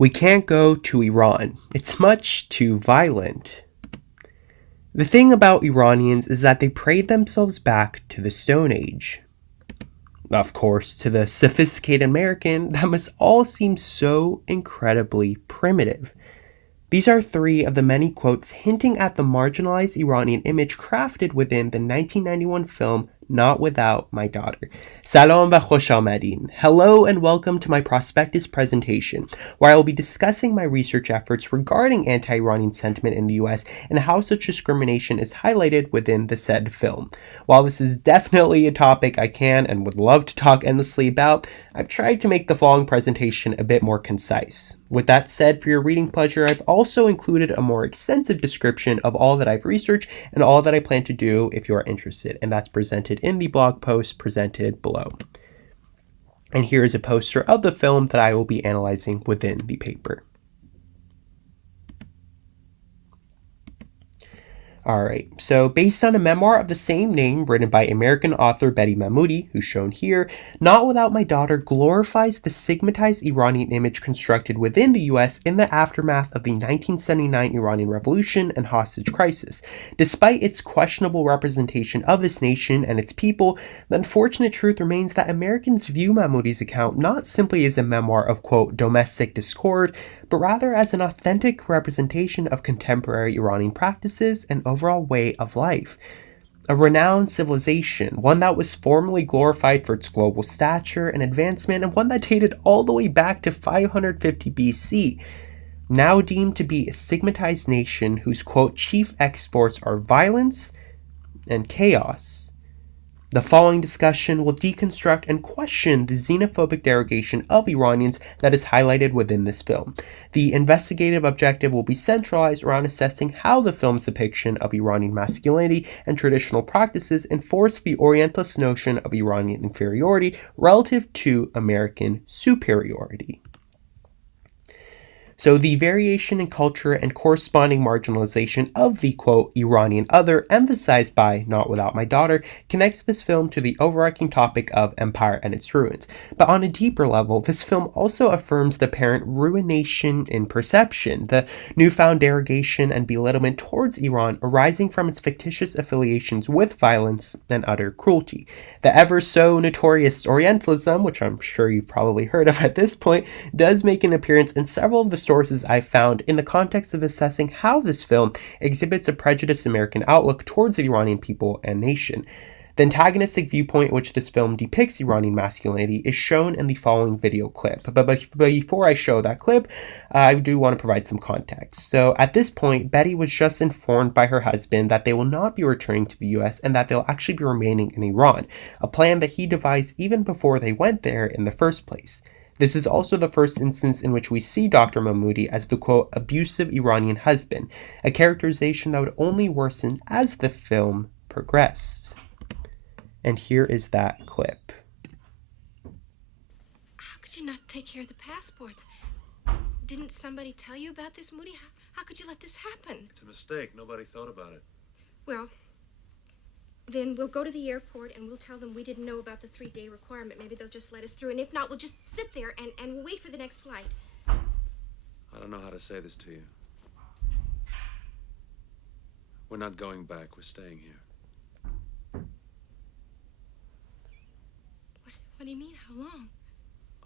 We can't go to Iran. It's much too violent. The thing about Iranians is that they prayed themselves back to the Stone Age. Of course, to the sophisticated American, that must all seem so incredibly primitive. These are three of the many quotes hinting at the marginalized Iranian image crafted within the 1991 film Not Without My Daughter. Salam va khosh amadin. Hello and welcome to my Prospectus presentation, where I will be discussing my research efforts regarding anti-Iranian sentiment in the US and how such discrimination is highlighted within the said film. While this is definitely a topic I can and would love to talk endlessly about, I've tried to make the following presentation a bit more concise. With that said, for your reading pleasure, I've also included a more extensive description of all that I've researched and all that I plan to do if you are interested, and that's presented in the blog post presented below. And here is a poster of the film that I will be analyzing within the paper. Alright, so based on a memoir of the same name written by American author Betty Mahmoudi, who's shown here, Not Without My Daughter glorifies the stigmatized Iranian image constructed within the US in the aftermath of the 1979 Iranian Revolution and hostage crisis. Despite its questionable representation of this nation and its people, the unfortunate truth remains that Americans view Mahmoudi's account not simply as a memoir of, quote, domestic discord, but rather as an authentic representation of contemporary Iranian practices and overall way of life. A renowned civilization, one that was formerly glorified for its global stature and advancement, and one that dated all the way back to 550 BC, now deemed to be a stigmatized nation whose, quote, chief exports are violence and chaos. The following discussion will deconstruct and question the xenophobic derogation of Iranians that is highlighted within this film. The investigative objective will be centralized around assessing how the film's depiction of Iranian masculinity and traditional practices enforce the Orientalist notion of Iranian inferiority relative to American superiority. So the variation in culture and corresponding marginalization of the, quote, Iranian other emphasized by Not Without My Daughter connects this film to the overarching topic of empire and its ruins. But on a deeper level, this film also affirms the apparent ruination in perception, the newfound derogation and belittlement towards Iran arising from its fictitious affiliations with violence and utter cruelty. The ever so notorious Orientalism, which I'm sure you've probably heard of at this point, does make an appearance in several of the sources I found in the context of assessing how this film exhibits a prejudiced American outlook towards the Iranian people and nation. The antagonistic viewpoint in which this film depicts Iranian masculinity is shown in the following video clip. But before I show that clip, I do want to provide some context. So at this point, Betty was just informed by her husband that they will not be returning to the US and that they'll actually be remaining in Iran, a plan that he devised even before they went there in the first place. This is also the first instance in which we see Dr. Mahmoudi as the, quote, abusive Iranian husband, a characterization that would only worsen as the film progressed. And here is that clip. How could you not take care of the passports? Didn't somebody tell you about this, Moody? How could you let this happen? It's a mistake. Nobody thought about it. Well, then we'll go to the airport and we'll tell them we didn't know about the 3-day requirement. Maybe they'll just let us through. And if not, we'll just sit there and we'll wait for the next flight. I don't know how to say this to you. We're not going back. We're staying here. What do you mean? How long?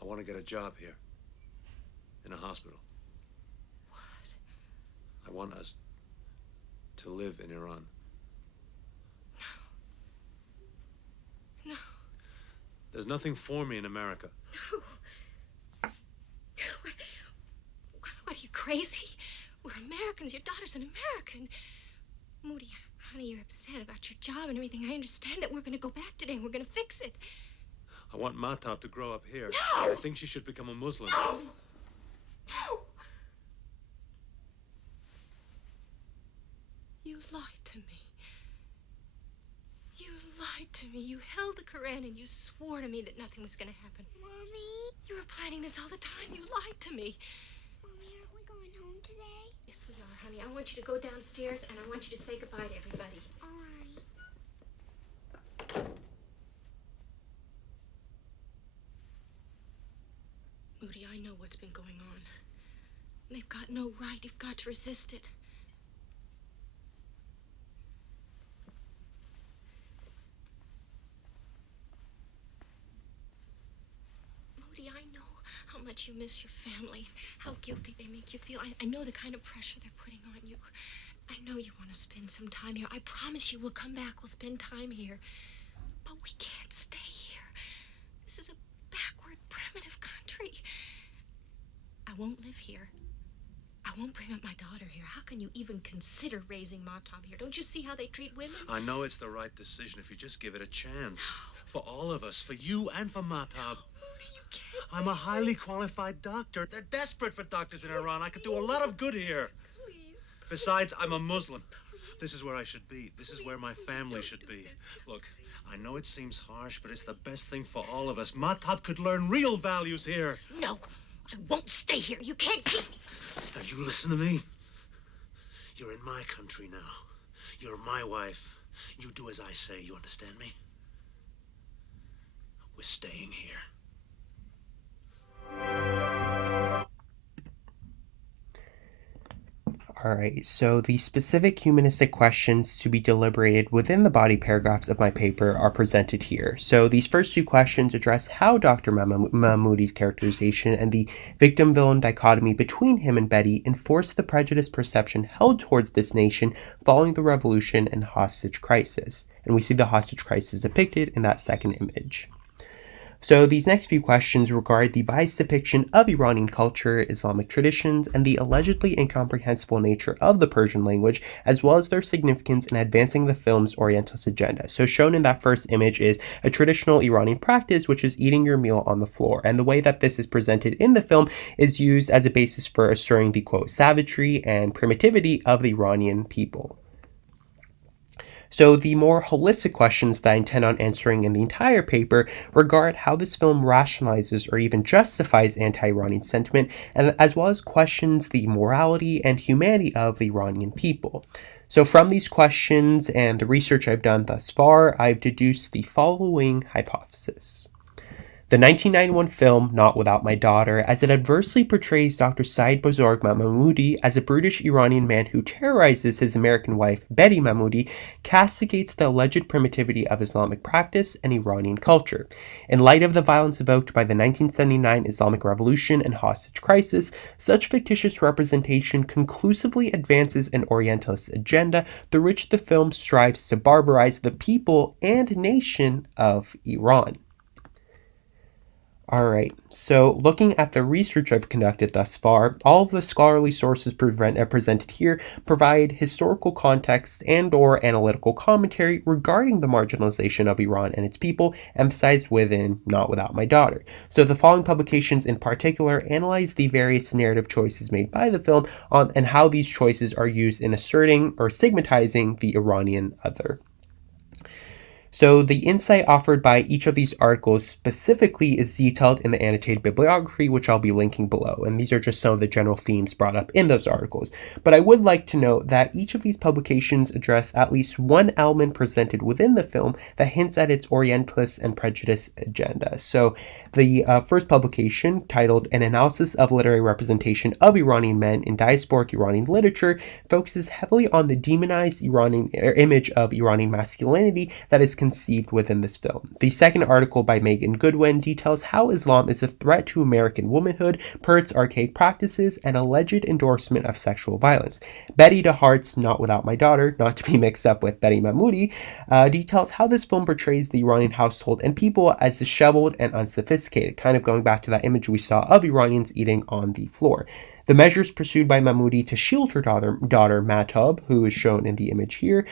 I want to get a job here. In a hospital. What? I want us to live in Iran. No. There's nothing for me in America. No. What, are you crazy? We're Americans. Your daughter's an American. Moody, honey, you're upset about your job and everything. I understand that. We're going to go back today and we're going to fix it. I want Mahtab to grow up here. No! I think she should become a Muslim. No! No! You lied to me. You lied to me. You held the Quran and you swore to me that nothing was going to happen. Mommy? You were planning this all the time. You lied to me. Mommy, aren't we going home today? Yes, we are, honey. I want you to go downstairs and I want you to say goodbye to everybody. All right. Moody, I know what's been going on. They've got no right. You've got to resist it. Moody, I know how much you miss your family, how guilty they make you feel. I know the kind of pressure they're putting on you. I know you want to spend some time here. I promise you we'll come back. We'll spend time here. But we can't stay here. This is a backward, primitive country. I won't live here. I won't bring up my daughter here. How can you even consider raising Matab here? Don't you see how they treat women? I know it's the right decision if you just give it a chance. No. For all of us, for you and for Matab. No, Moody, you can't. I'm a highly qualified doctor. They're desperate for doctors in Iran. I could do a lot of good here. Please. Besides, I'm a Muslim. Please. This is where I should be. This is where my family should be. Look, I know it seems harsh, but it's the best thing for all of us. Matab could learn real values here. No, I won't stay here. You can't keep me. Now, you listen to me. You're in my country now. You're my wife. You do as I say. You understand me? We're staying here. All right, so the specific humanistic questions to be deliberated within the body paragraphs of my paper are presented here. So these first two questions address how Dr. Mahmoudi's characterization and the victim-villain dichotomy between him and Betty enforced the prejudiced perception held towards this nation following the revolution and hostage crisis. And we see the hostage crisis depicted in that second image. So these next few questions regard the biased depiction of Iranian culture, Islamic traditions, and the allegedly incomprehensible nature of the Persian language, as well as their significance in advancing the film's Orientalist agenda. So shown in that first image is a traditional Iranian practice, which is eating your meal on the floor. And the way that this is presented in the film is used as a basis for asserting the, quote, savagery and primitivity of the Iranian people. So the more holistic questions that I intend on answering in the entire paper regard how this film rationalizes or even justifies anti-Iranian sentiment, and as well as questions the morality and humanity of the Iranian people. So from these questions and the research I've done thus far, I've deduced the following hypothesis. The 1991 film Not Without My Daughter, as it adversely portrays Dr. Said Bozorg Mahmoudi as a brutish Iranian man who terrorizes his American wife, Betty Mahmoudi, castigates the alleged primitivity of Islamic practice and Iranian culture. In light of the violence evoked by the 1979 Islamic Revolution and hostage crisis, such fictitious representation conclusively advances an Orientalist agenda through which the film strives to barbarize the people and nation of Iran. Alright, so looking at the research I've conducted thus far, all of the scholarly sources presented here provide historical context and or analytical commentary regarding the marginalization of Iran and its people emphasized within Not Without My Daughter. So the following publications in particular analyze the various narrative choices made by the film and how these choices are used in asserting or stigmatizing the Iranian other. So the insight offered by each of these articles specifically is detailed in the annotated bibliography, which I'll be linking below. And these are just some of the general themes brought up in those articles. But I would like to note that each of these publications address at least one element presented within the film that hints at its Orientalist and prejudice agenda. So the first publication, titled An Analysis of Literary Representation of Iranian Men in Diasporic Iranian Literature, focuses heavily on the demonized Iranian image of Iranian masculinity that is conceived within this film. The second article by Megan Goodwin details how Islam is a threat to American womanhood per its archaic practices and alleged endorsement of sexual violence. Betty DeHart's Not Without My Daughter, not to be mixed up with Betty Mahmoudi, details how this film portrays the Iranian household and people as disheveled and unsophisticated, kind of going back to that image we saw of Iranians eating on the floor. The measures pursued by Mahmoudi to shield her daughter Matab, who is shown in the image here,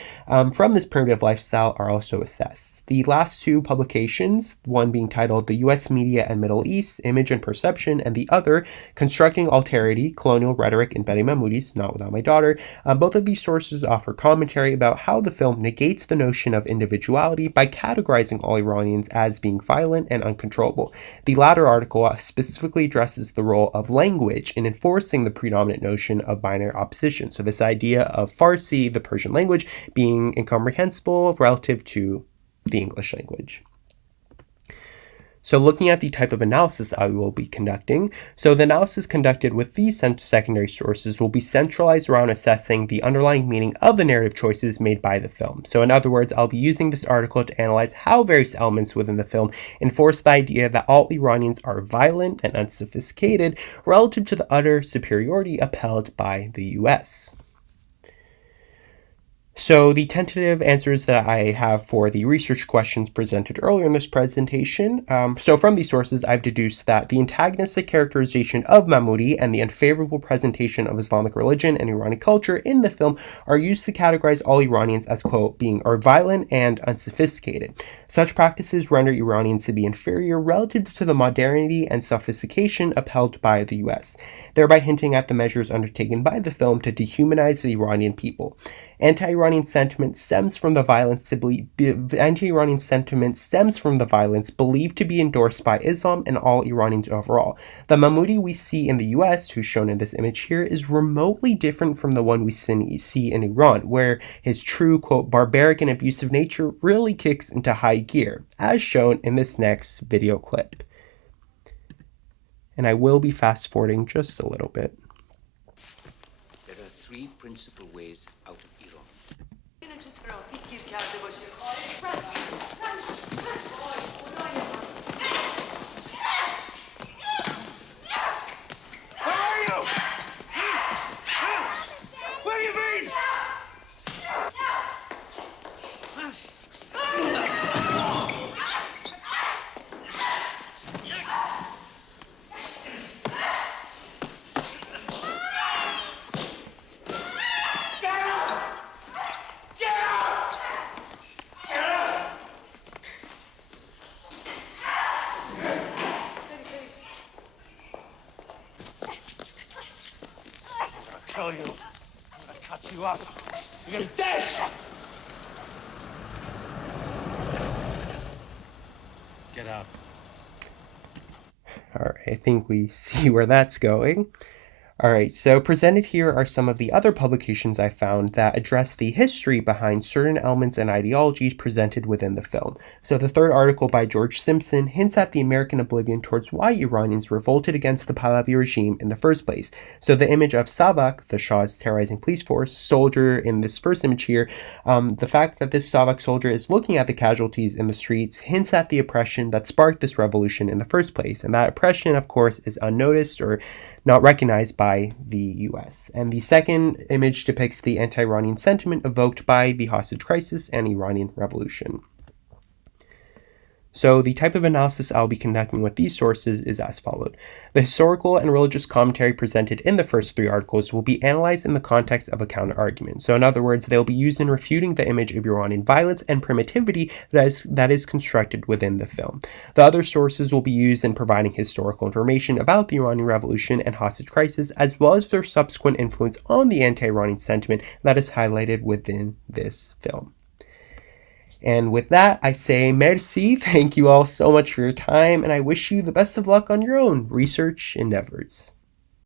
from this primitive lifestyle are also assessed. The last two publications, one being titled The U.S. Media and Middle East, Image and Perception, and the other, Constructing Alterity, Colonial Rhetoric in Betty Mahmoudi's Not Without My Daughter, both of these sources offer commentary about how the film negates the notion of individuality by categorizing all Iranians as being violent and uncontrollable. The latter article specifically addresses the role of language in enforcing the predominant notion of binary opposition. So this idea of Farsi, the Persian language, being incomprehensible relative to the English language. So looking at the type of analysis I will be conducting, so the analysis conducted with these secondary sources will be centralized around assessing the underlying meaning of the narrative choices made by the film. So in other words, I'll be using this article to analyze how various elements within the film enforce the idea that all Iranians are violent and unsophisticated relative to the utter superiority upheld by the US. So the tentative answers that I have for the research questions presented earlier in this presentation. So from these sources, I've deduced that the antagonistic characterization of Mahmoudi and the unfavorable presentation of Islamic religion and Iranian culture in the film are used to categorize all Iranians as, quote, being are violent and unsophisticated. Such practices render Iranians to be inferior relative to the modernity and sophistication upheld by the US, thereby hinting at the measures undertaken by the film to dehumanize the Iranian people. Anti-Iranian sentiment stems from the violence believed to be endorsed by Islam and all Iranians overall. The Mahmoudi we see in the US, who's shown in this image here, is remotely different from the one we see in Iran, where his true, quote, barbaric and abusive nature really kicks into high gear, as shown in this next video clip. And I will be fast forwarding just a little bit. There are three principal ways out of Iran. Where are you? What do you mean? Kill you. I'm gonna cut you up. You're dead! Get up. All right, I think we see where that's going. All right, so presented here are some of the other publications I found that address the history behind certain elements and ideologies presented within the film. So the third article by George Simpson hints at the American oblivion towards why Iranians revolted against the Pahlavi regime in the first place. So the image of Savak, the Shah's terrorizing police force soldier in this first image here, the fact that this Savak soldier is looking at the casualties in the streets hints at the oppression that sparked this revolution in the first place. And that oppression, of course, is unnoticed or not recognized by the US. And the second image depicts the anti-Iranian sentiment evoked by the hostage crisis and Iranian revolution. So the type of analysis I'll be conducting with these sources is as followed. The historical and religious commentary presented in the first three articles will be analyzed in the context of a counter-argument. So in other words, they'll be used in refuting the image of Iranian violence and primitivity that is constructed within the film. The other sources will be used in providing historical information about the Iranian Revolution and hostage crisis, as well as their subsequent influence on the anti-Iranian sentiment that is highlighted within this film. And with that, I say merci. Thank you all so much for your time, and I wish you the best of luck on your own research endeavors.